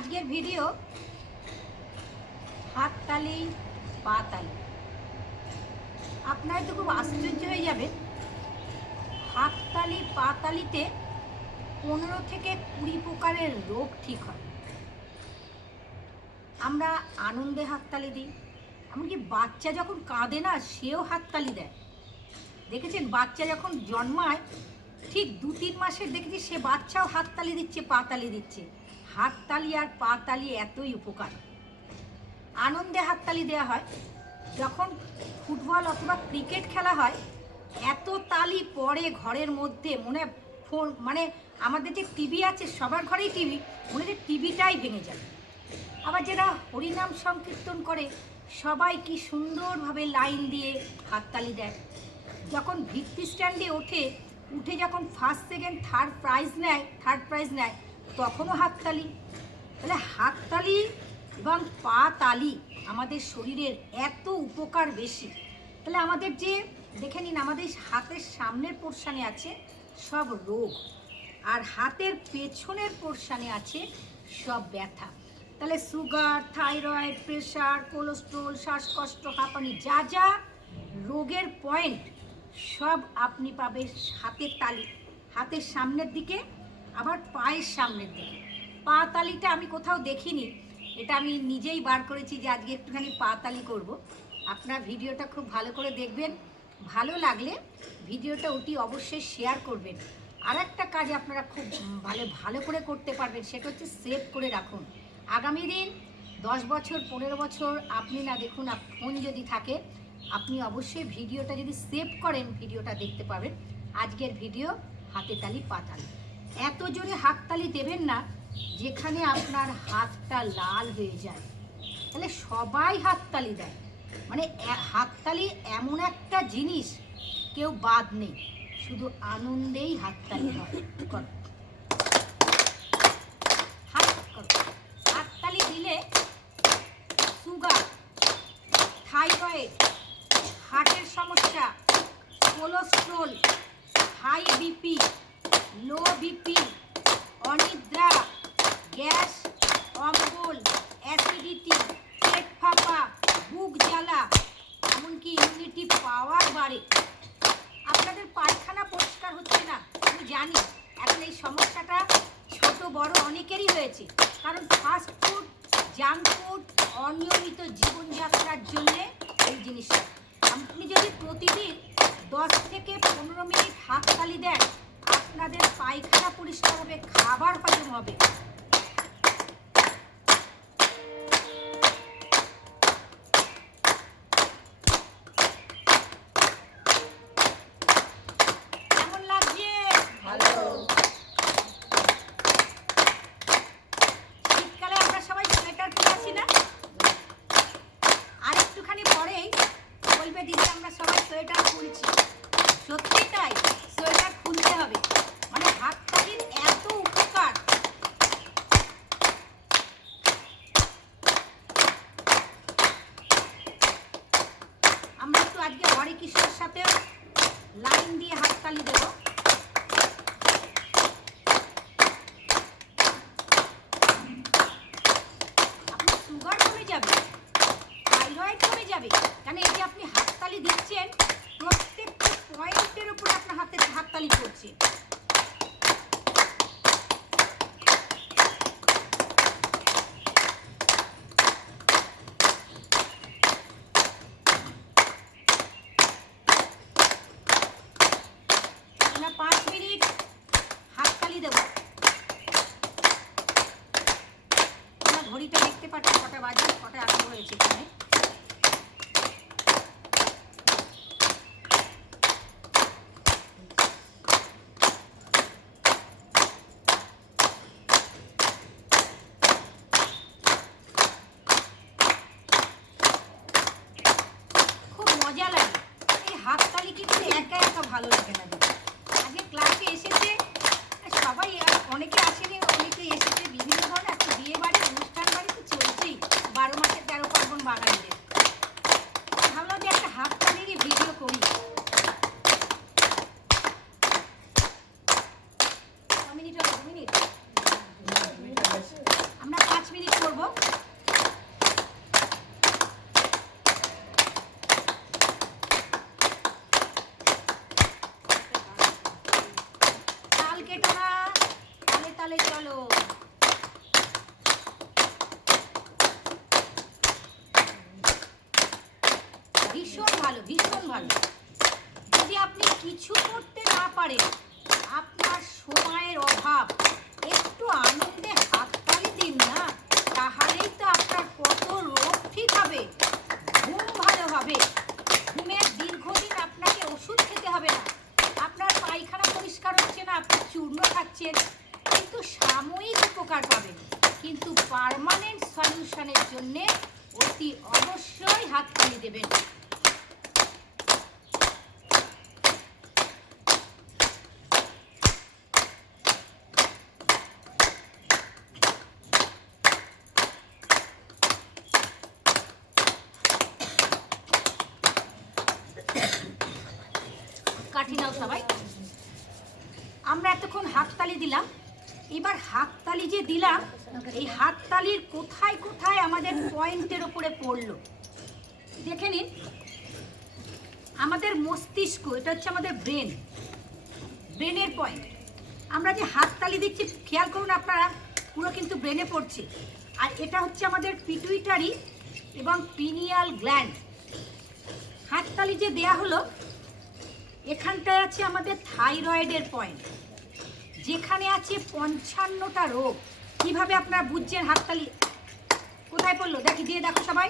আজকের ভিডিও হাততালি, পাতালি। আপনারা তো খুব আশ্চর্য হয়ে যাবেন। হাততালি, পাতালিতে পনেরো থেকে কুড়ি প্রকারের রোগ ঠিক হয়। আমরা আনন্দে হাততালি দিই, এমনকি বাচ্চা যখন কাঁদে না, সেও হাততালি দেয়। দেখেছেন, বাচ্চা যখন জন্মায়, ঠিক দু তিন মাসের দেখেছি, সে বাচ্চাও হাততালি দিচ্ছে, পাতালি দিচ্ছে। হাততালি আর পাতালি এতই উপকার। আনন্দে হাততালি দেওয়া হয়। যখন ফুটবল অথবা ক্রিকেট খেলা হয়, এত তালি পড়ে ঘরের মধ্যে, মনে ফোন মানে আমাদের যে টিভি আছে, সবার ঘরেই টিভি, মনে যে টিভিটাই ভেঙে যায়। আবার যারা হরিনাম সংকীর্তন করে, সবাই কি সুন্দরভাবে লাইন দিয়ে হাততালি দেয়। যখন ভিত্তি স্ট্যান্ডে ওঠে, উঠে যখন ফার্স্ট সেকেন্ড থার্ড প্রাইজ নেয় থার্ড প্রাইজ নেয় তখনও হাততালি। তাহলে হাততালি এবং পা তালি আমাদের শরীরের এত উপকার বেশি। তাহলে আমাদের যে, দেখে নিন, আমাদের হাতের সামনের পোর্শানে আছে সব রোগ, আর হাতের পেছনের পোর্শানে আছে সব ব্যথা। তাহলে সুগার, থাইরয়েড, প্রেশার, কোলেস্ট্রল, শ্বাসকষ্ট, হাঁপানি, যা যা রোগের পয়েন্ট সব আপনি পাবেন হাতের তালি, হাতের সামনের দিকে আবার পায়ের সামনের দিকে। পা তালিটা আমি কোথাও দেখিনি। এটা আমি নিজেই বার করেছি যে আজকে একটুখানি পা তালি করব। আপনার ভিডিওটা খুব ভালো করে দেখবেন। ভালো লাগলে ভিডিওটা ওটি অবশ্যই শেয়ার করবেন। আর একটা কাজ আপনারা খুব ভালো ভালো করে করতে পারবেন, সেটা হচ্ছে সেভ করে রাখুন। আগামী দিন দশ বছর, পনেরো বছর আপনি না দেখুন ফোন যদি থাকে, আপনি অবশ্যই ভিডিওটা যদি সেভ করেন, ভিডিওটা দেখতে পাবেন। আজকের ভিডিও, হাতে তালি পাতালি এত জোরে হাততালি দেবেন না, যেখানে আপনার হাতটা লাল হয়ে যায়। তাহলে সবাই হাততালি দেয়। মানে হাততালি এমন একটা জিনিস, কেউ বাদ নেই। শুধু আনন্দেই হাততালি হয়। হাততালি দিলে সুগার, থাইরয়েড, হার্টের সমস্যা, cholesterol, high BP low BP, অনিদ্রা, gas, অম্বল, অ্যাসিডিটি, পেট ফাঁপা, বুক জ্বালা, এমনকি ইমিউনিটি পাওয়ার বাড়ে। আপনাদের পায়খানা পরিষ্কার হচ্ছে না, আমি জানি। এখন এই সমস্যাটা ছোট, বড় অনেকেরই হয়েছে। কারণ ফাস্ট ফুড জাঙ্ক ফুড অনিয়মিত জীবনযাত্রার জন্যে এই জিনিসটা আপনি যদি প্রতিদিন দশ থেকে পনেরো মিনিট হাততালি দেন আপনাদের পায়খানা পরিষ্কার হবে খাবার হজম হবে কেমন লাগছে ভালো শীতকালে আমরা সবাই সোয়েটার পরে আছি না আর একটুখানি পরেই বলবে দিদি আমরা সবাই সোয়েটার খুলছি সত্যি তাই সোয়েটার খুলতে হবে মানে হাততালির এত উপকার আমরা একটু আজকে হরে কৃষ্ণের সাথে লাইন দিয়ে হাততালি দেবো আপনার সুগার কমে যাবে থাইরয়েড কমে কেন এই যে আপনি হাততালি দিচ্ছেন প্রত্যেকটা পয়েন্টের উপরে আপনার হাতের হাততালি পড়ছে আমরা পাঁচ মিনিট হাততালি দেবো আমরা ঘড়িটা দেখতে পাচ্ছি কটা বাজে কটা আরম্ভ হয়েছে এখানে খুব মজা লাগে এই হাততালি কিন্তু একা একা ভালো লাগে না দেখতে। আগে ক্লাসে এসেছে সবাই আর অনেকে আসেনি অনেকে এসেছে বিভিন্ন ধরনের একটা বিয়ে বাড়ি অনুষ্ঠান বাড়ি তো চলছেই বারো মাসে তেরো পার্বণ বাঙালিদের ভাবলাম যে একটা হাততালিরই ভিডিও করি ক মিনিট হবে দু মিনিট আমরা পাঁচ মিনিট ভালো ভীষণ ভালো যদি আপনি কিছু করতে না পারেন আপনার সময়ের অভাব একটু আনন্দে হাততালি দিন না তাহলেই তো আপনার কত রোগ ঠিক হবে ঘুম ভালো হবে ঘুমের দীর্ঘদিন আপনাকে ওষুধ খেতে হবে না আপনার পায়খানা পরিষ্কার হচ্ছে না আপনি চূর্ণ খাচ্ছেন কিন্তু সাময়িক উপকার পাবেন। কিন্তু পার্মানেন্ট সলিউশনের জন্যে অতি অবশ্যই হাত হাততালি দেবেন। কাঠি নাও সবাই। আমরা এতক্ষণ হাততালি দিলাম। এবার হাততালি যে দিলাম, এই হাততালির কোথায় কোথায় আমাদের পয়েন্টের ওপরে পড়ল? দেখে নিন। আমাদের মস্তিষ্ক, এটা হচ্ছে আমাদের ব্রেন। ব্রেনের পয়েন্ট। আমরা যে হাততালি দিচ্ছি, খেয়াল করুন আপনারা, পুরো কিন্তু ব্রেনে পড়ছে। আর এটা হচ্ছে আমাদের পিটুইটারি এবং পিনিয়াল গ্ল্যান্ড। হাততালি যে দেয়া হলো, এখানটায় আছে আমাদের থাইরয়েডের পয়েন্ট। যেখানে আছে পঞ্চান্নটা রোগ। কীভাবে আপনারা বুঝছেন হাততালি কোথায় পড়ল? দেখি, দিয়ে দেখো সবাই।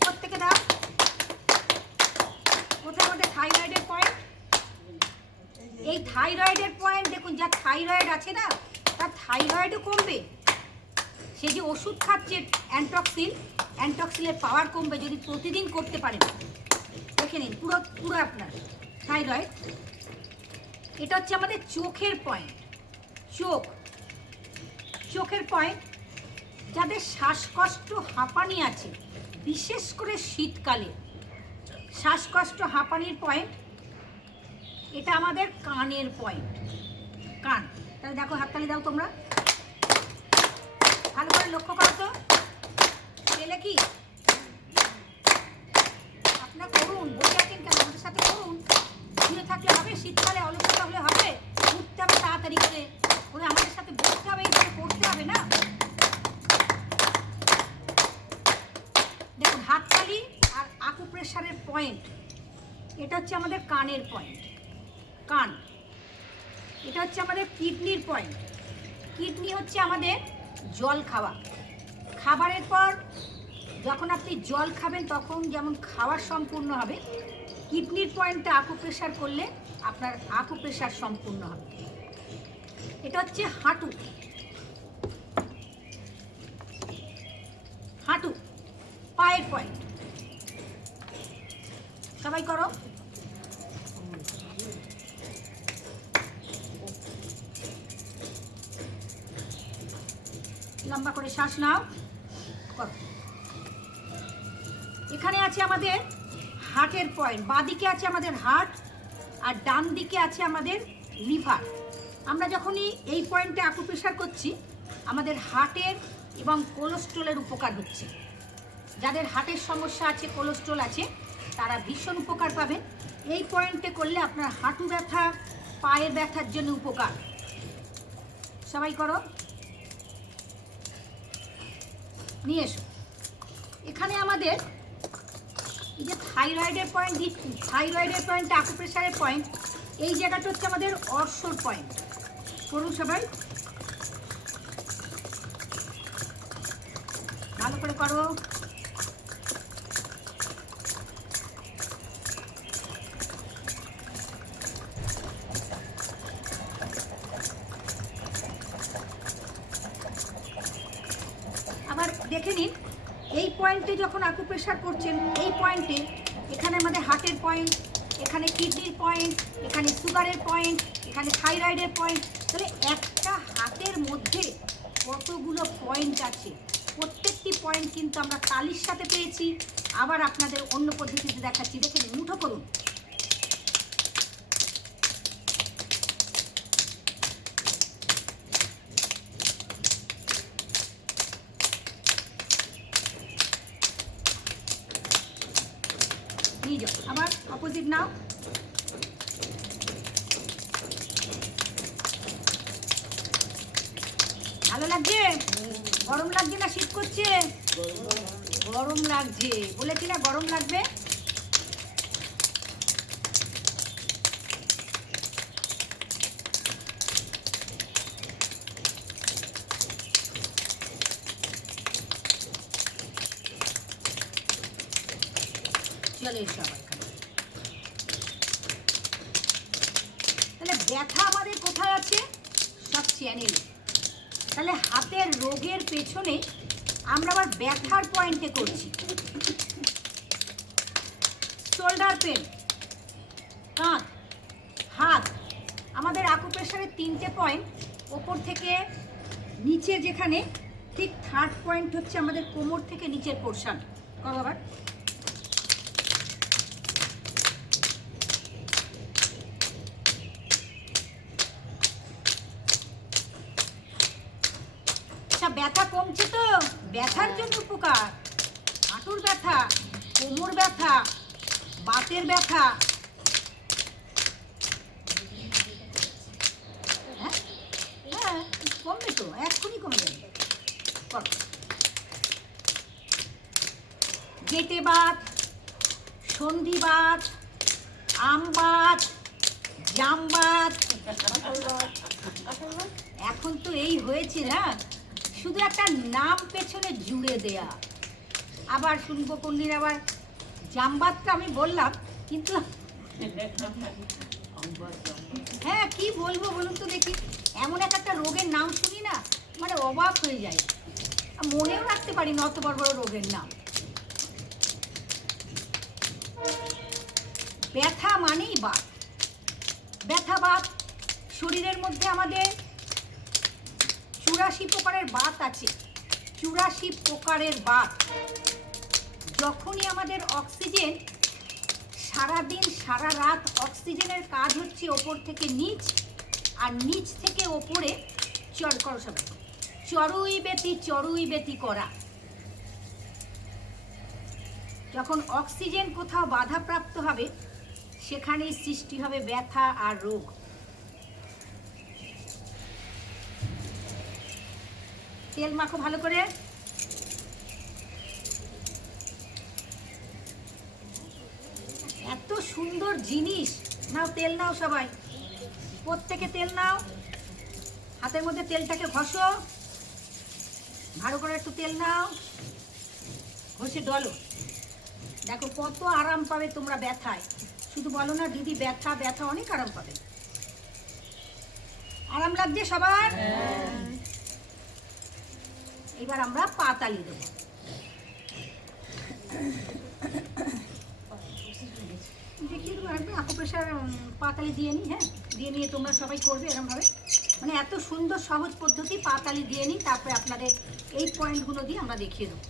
প্রত্যেকে দাও। কোথায় আমাদের থাইরয়েডের পয়েন্ট এই থাইরয়েডের পয়েন্ট দেখুন, যা থাইরয়েড আছে না, তার থাইরয়েডও কমবে। সে যে ওষুধ খাচ্ছে অ্যান্টক্সিন, অ্যান্টক্সিনের পাওয়ার কমবে যদি প্রতিদিন করতে পারেন। দেখে নিন, পুরো পুরো আপনার থাইরয়েড। এটা হচ্ছে আমাদের চোখের পয়েন্ট চোখ। চোখের পয়েন্ট যাদের শ্বাসকষ্ট হাঁপানি আছে, বিশেষ করে শীতকালে। শ্বাসকষ্ট হাঁপানির পয়েন্ট এটা আমাদের কানের পয়েন্ট কান, তাহলে দেখো হাততালি দাও তোমরা। ভালো করে লক্ষ্য করো তো। পেলে কি আপনারা করুন বসে আছেন কেন আমাদের সাথে করুন শুয়ে থাকলে হবে শীতকালে অলসতা হলে হবে উঠতে হবে তাড়াতাড়ি করে করে আমাদের সাথে বসতে হবে এইভাবে করতে হবে না দেখুন হাততালি আর আকু প্রেশারের পয়েন্ট এটা হচ্ছে আমাদের কানের পয়েন্ট কান এটা হচ্ছে আমাদের কিডনির পয়েন্ট কিডনি হচ্ছে আমাদের জল খাওয়া। খাবারের পর যখন আপনি জল খাবেন, তখন যেমন খাওয়ার সম্পূর্ণ হবে কিডনির পয়েন্টে আকু প্রেশার করলে আপনার আকু প্রেশার সম্পূর্ণ হবে। এটা হচ্ছে হাঁটু। হাঁটু, পায়ের পয়েন্ট সবাই করো লম্বা করে শ্বাস নাও। এখানে আছে আমাদের হার্টের পয়েন্ট। বাঁদিকে আছে আমাদের হার্ট আর ডান দিকে আছে আমাদের লিভার। আমরা যখনই এই পয়েন্টে আকুপ্রেশার করছি, আমাদের হার্টের এবং কোলেস্ট্রলের উপকার হচ্ছে। যাদের হার্টের সমস্যা আছে, কোলেস্ট্রল আছে, তারা ভীষণ উপকার পাবেন। এই পয়েন্টে করলে আপনার হাঁটু ব্যথা, পায়ের ব্যথার জন্য উপকার। সবাই করো। নিয়ে এসো। এখানে আমাদের এই যে থাইরয়েডের পয়েন্ট দিচ্ছি থাইরয়েডের পয়েন্ট আকুপ্রেশারের পয়েন্ট এই জায়গাটা হচ্ছে আমাদের অর্শর পয়েন্ট করুন সবাই। ভালো করে করো আবার দেখে নিন এই পয়েন্টে যখন আকুপ্রেশার করছেন এই পয়েন্টে এখানে আমাদের হার্টের পয়েন্ট এখানে কিডনির পয়েন্ট এখানে সুগারের পয়েন্ট এখানে থাইরয়েডের পয়েন্ট তাহলে একটা হাতের মধ্যে কতগুলো পয়েন্ট আছে? প্রত্যেকটি পয়েন্ট কিন্তু আমরা তালির সাথে পেয়েছি। আবার আপনাদের অন্য পদ্ধতিতে দেখাচ্ছি। দেখে নিন, মুঠো করুন। লাগছে? গরম লাগছে না শীত করছে? গরম লাগছে। বলেছি না গরম লাগবে? চলে এসো। ব্যথার পয়েন্টে করছি। শোল্ডার পেন কাঁধ। হাত। আমাদের আকুপ্রেশারের তিনটে পয়েন্ট ওপর থেকে নিচে যেখানে, ঠিক থার্ড পয়েন্ট হচ্ছে আমাদের কোমর থেকে নিচের পোর্শন করো ব্যথা কমছে তো? ব্যথার জন্য উপকার। হাঁটুর ব্যথা, কোমর ব্যথা, বাতের ব্যথা। হ্যাঁ? হ্যাঁ কমবে তো, এক্ষুনি কমে গেটে বাত, সন্ধি বাত, আম বাত, জাম বাত। এখন তো এই হয়েছে না? শুধু একটা নাম পেছনে জুড়ে দেয়া। আবার শুনব কোনদিন আবার জামবাতটা আমি বললাম, কিন্তু হ্যাঁ কি বলব বলুন তো দেখি। এমন এক একটা রোগের নাম শুনি না মানে অবাক হয়ে যায় মনেও রাখতে পারি না অত বড় বড় রোগের নাম। ব্যথা মানেই বাত। ব্যথা বাত শরীরের মধ্যে আমাদের চুরাশি প্রকারের বাত আছে। চুরাশি প্রকারের বাত। যখনই আমাদের অক্সিজেন সারাদিন, সারা রাত অক্সিজেনের কাজ হচ্ছে ওপর থেকে নিচ, আর নিচ থেকে ওপরে চর করো সবাই চড়ুই বেতি চড়ুই বেতি করা। যখন অক্সিজেন কোথাও বাধাপ্রাপ্ত হবে, সেখানেই সৃষ্টি হবে ব্যথা আর রোগ। তেল মাখো ভালো করে। এত সুন্দর জিনিস। নাও, তেল নাও সবাই। প্রত্যেকে তেল নাও। হাতের মধ্যে তেলটাকে ঘষো। ভালো করে একটু তেল নাও। ঘষে ডলো। দেখো কত আরাম পাবে তোমরা ব্যথায়। শুধু বলো না, দিদি, ব্যথা ব্যথা, অনেক আরাম পাবে। আরাম লাগছে সবার? এবার আমরা পাতালি দেবো। দেখিয়ে দেবো পাতালি দিয়ে নিই হ্যাঁ? দিয়ে নিয়ে তোমরা সবাই করবে এরমভাবে। মানে এত সুন্দর, সহজ পদ্ধতি, পাতালি দিয়ে নিই তারপরে আপনাদের এই পয়েন্টগুলো দিয়ে আমরা দেখিয়ে দেবো।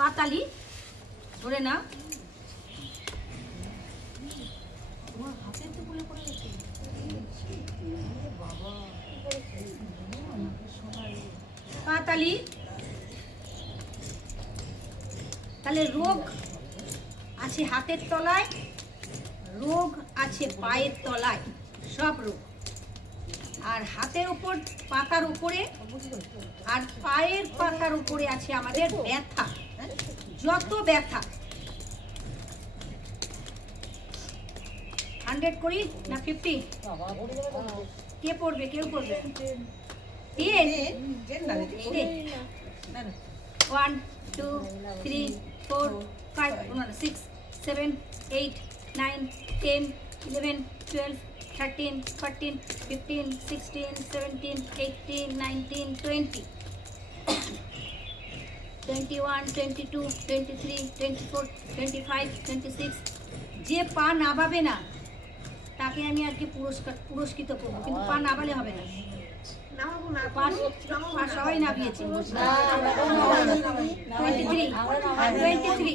পাতালি, ধরে না পাতালি তাহলে রোগ আছে হাতের তলায় রোগ আছে পায়ের তলায় সব রোগ আর হাতের উপর পাতার উপরে আর পায়ের পাতার উপরে আছে আমাদের ব্যথা যত ব্যথা হান্ড্রেড করি না ফিফটি কে পড়বে কেউ পড়বে one two three four five six seven eight nine ten eleven twelve thirteen fourteen fifteen sixteen seventeen eighteen nineteen twenty twenty one twenty two twenty three twenty four twenty five twenty six যে পা নাবাবে না তাকে আমি আজকে পুরস্কার পুরস্কৃত করব কিন্তু পা নাবালে হবে না পা পা সবাই নাবিয়েছে twenty three twenty three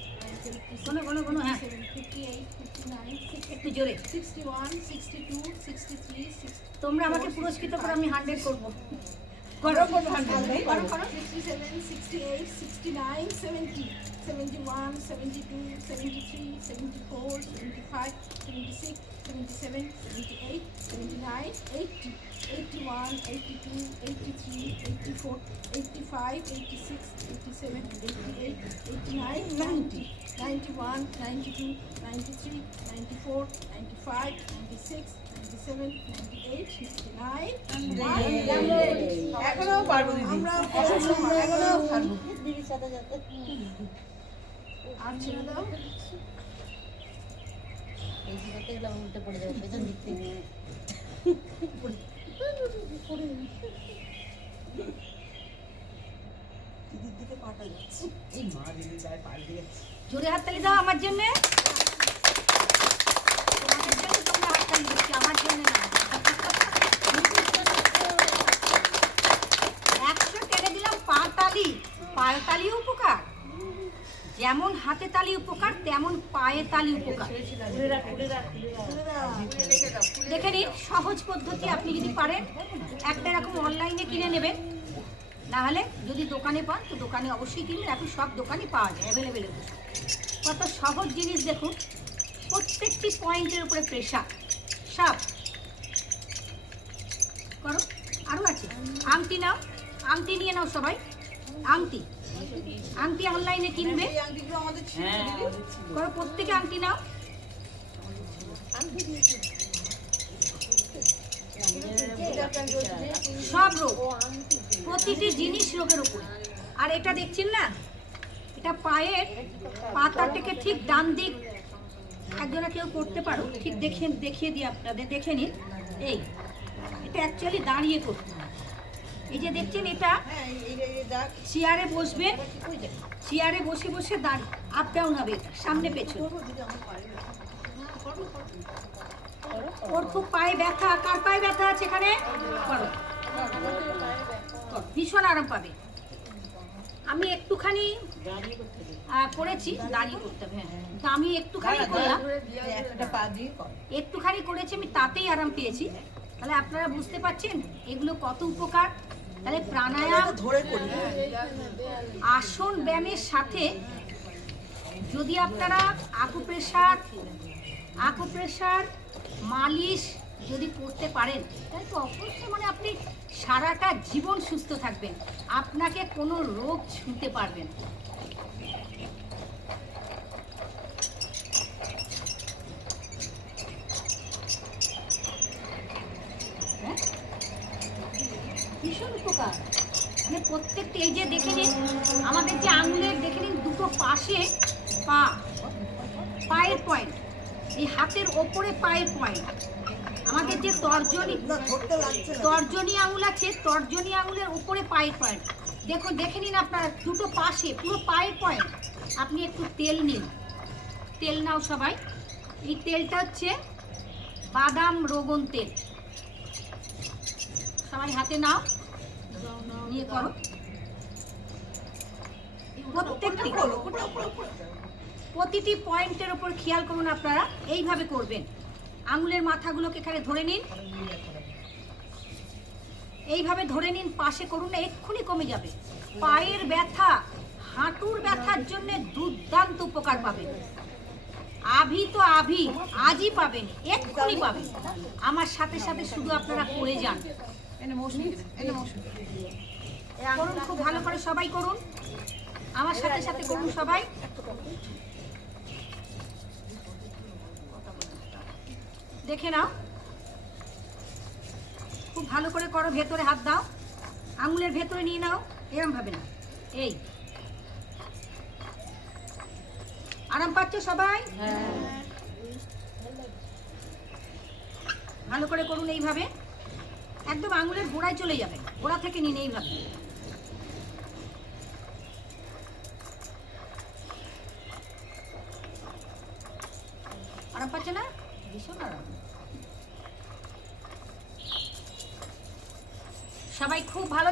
seven eight nine কোনো কোনো কোনো হ্যাঁ। একটু জোরে। তোমরা আমাকে পুরস্কৃত করে আমি হান্ড্রেড করব। করো করো করো করো 67, 68, 69, 70, 71, 71, 72, 73, 74, 75, 76, 77, 78, 79, 80, 81, 82, 83, 84, 85, 86, 87, 88, 89, 90, 91, 92, 93, 94, 95, 96, 97, 98, 99, 100. এখনও পারব দিদি। এখনও পারব। দিদির সাথে সাথে আর ছেড়ে দাও এই দিকে গেলে উল্টে পড়ে যাবে পেছন দিক থেকে দিদির দিকে পাটা যাচ্ছে এই মা দিদি যায় পাল্টে যাচ্ছে জোরে হাততালি দাও আমার জন্যে তোমাদের জন্য তোমরা হাততালি দিচ্ছি আমার জন্য না একশো টেনে দিলাম পা তালি পায়ে তালি উপকার যেমন হাতে তালি উপকার, তেমন পায়ে তালি উপকার। দেখে নিন, সহজ পদ্ধতি আপনি যদি পারেন, একটা এরকম অনলাইনে কিনে নেবেন। নাহলে যদি দোকানে পান, তো দোকানে অবশ্যই কিনবেন এখন সব দোকানে পাওয়া যায় অ্যাভেলেবেল কত সহজ জিনিস দেখুন, প্রত্যেকটি পয়েন্টের উপরে প্রেশার সাপ করো আরও আছে। আংটি নাও, আংটি নিয়ে নাও সবাই। আংটি। আংটি অনলাইনে কিনবে? দিদি করো প্রত্যেকে আংটি নাও। সব রোগ প্রতিটি জিনিস রোগের উপরে। আর এটা দেখছেন না? এটা পায়ের পাতা থেকে ঠিক ডান দিক। একজনে কেউ করতে পারো। ঠিক দেখে দেখিয়ে দিই আপনাদের দেখে নিন। এই এটা অ্যাকচুয়ালি দাঁড়িয়ে করতে হয় এই যে দেখছেন এটা? চেয়ারে বসবেন। চেয়ারে বসে বসে দাঁড় আপ ডাউন হবে সামনে পেছনে। ওর খুব পায়ে ব্যথা। কার পায়ে ব্যথা আছে এখানে? করো। ভীষণ আরাম পাবে। আমি একটুখানি করেছি দাঁড়িয়ে করতে হবে হ্যাঁ। আমি একটুখানি করলাম। একটুখানি করেছি আমি তাতেই আরাম পেয়েছি। তাহলে আপনারা বুঝতে পারছেন এগুলো কত উপকার। তাহলে প্রাণায়াম ধরে করি হ্যাঁ। আসন ব্যায়ামের সাথে যদি আপনারা আকুপ্রেশার আকুপ্রেশার মালিশ যদি করতে পারেন তাহলে তো অবশ্যই মানে আপনি সারাটা জীবন সুস্থ থাকবেন। আপনাকে কোনো রোগ ছুঁতে পারবেন না। হ্যাঁ? উপকার? মানে প্রত্যেকটি, এই যে দেখে নিন, আমাদের যে আঙুলের, দেখে নিন, দুটো পাশে পা, পায়ের পয়েন্ট এই হাতের ওপরে পায়ের পয়েন্ট আমাদের যে তর্জনী তর্জনী আঙুল আছে, তর্জনী আঙুলের উপরে পায়ের পয়েন্ট দেখুন, দেখে নিন আপনারা দুটো পাশে, পুরো পায়ের পয়েন্ট আপনি একটু তেল নিন। তেল নাও সবাই। এই তেলটা হচ্ছে বাদাম রোগন তেল। সবাই হাতে নাও। নিয়ে করো। প্রত্যেকটি। প্রতিটি পয়েন্টের ওপর খেয়াল করুন আপনারা এইভাবে করবেন। আঙুলের মাথাগুলোকে এখানে ধরে নিন। এইভাবে ধরে নিন পাশে করুন না এক্ষুনি কমে যাবে। পায়ের ব্যথা হাঁটুর ব্যথার জন্য দুর্দান্ত উপকার পাবেন। আভি তো আভি আজই পাবেন এক্ষুনি পাবেন। আমার সাথে সাথে শুধু আপনারা করে যান। করুন, খুব ভালো করে সবাই করুন। আমার সাথে সাথে করুন সবাই। দেখে নাও। খুব ভালো করে করো, ভেতরে হাত দাও। আঙুলের ভেতরে নিয়ে নাও, এরম ভাবে না এই। আরাম পাচ্ছ সবাই? ভালো করে করুন এইভাবে। একদম আঙুলের গোড়ায় চলে যাবে। গোড়া থেকে নিন এইভাবে আরাম পাচ্ছে না ভীষণ আরাম সবাই খুব ভালো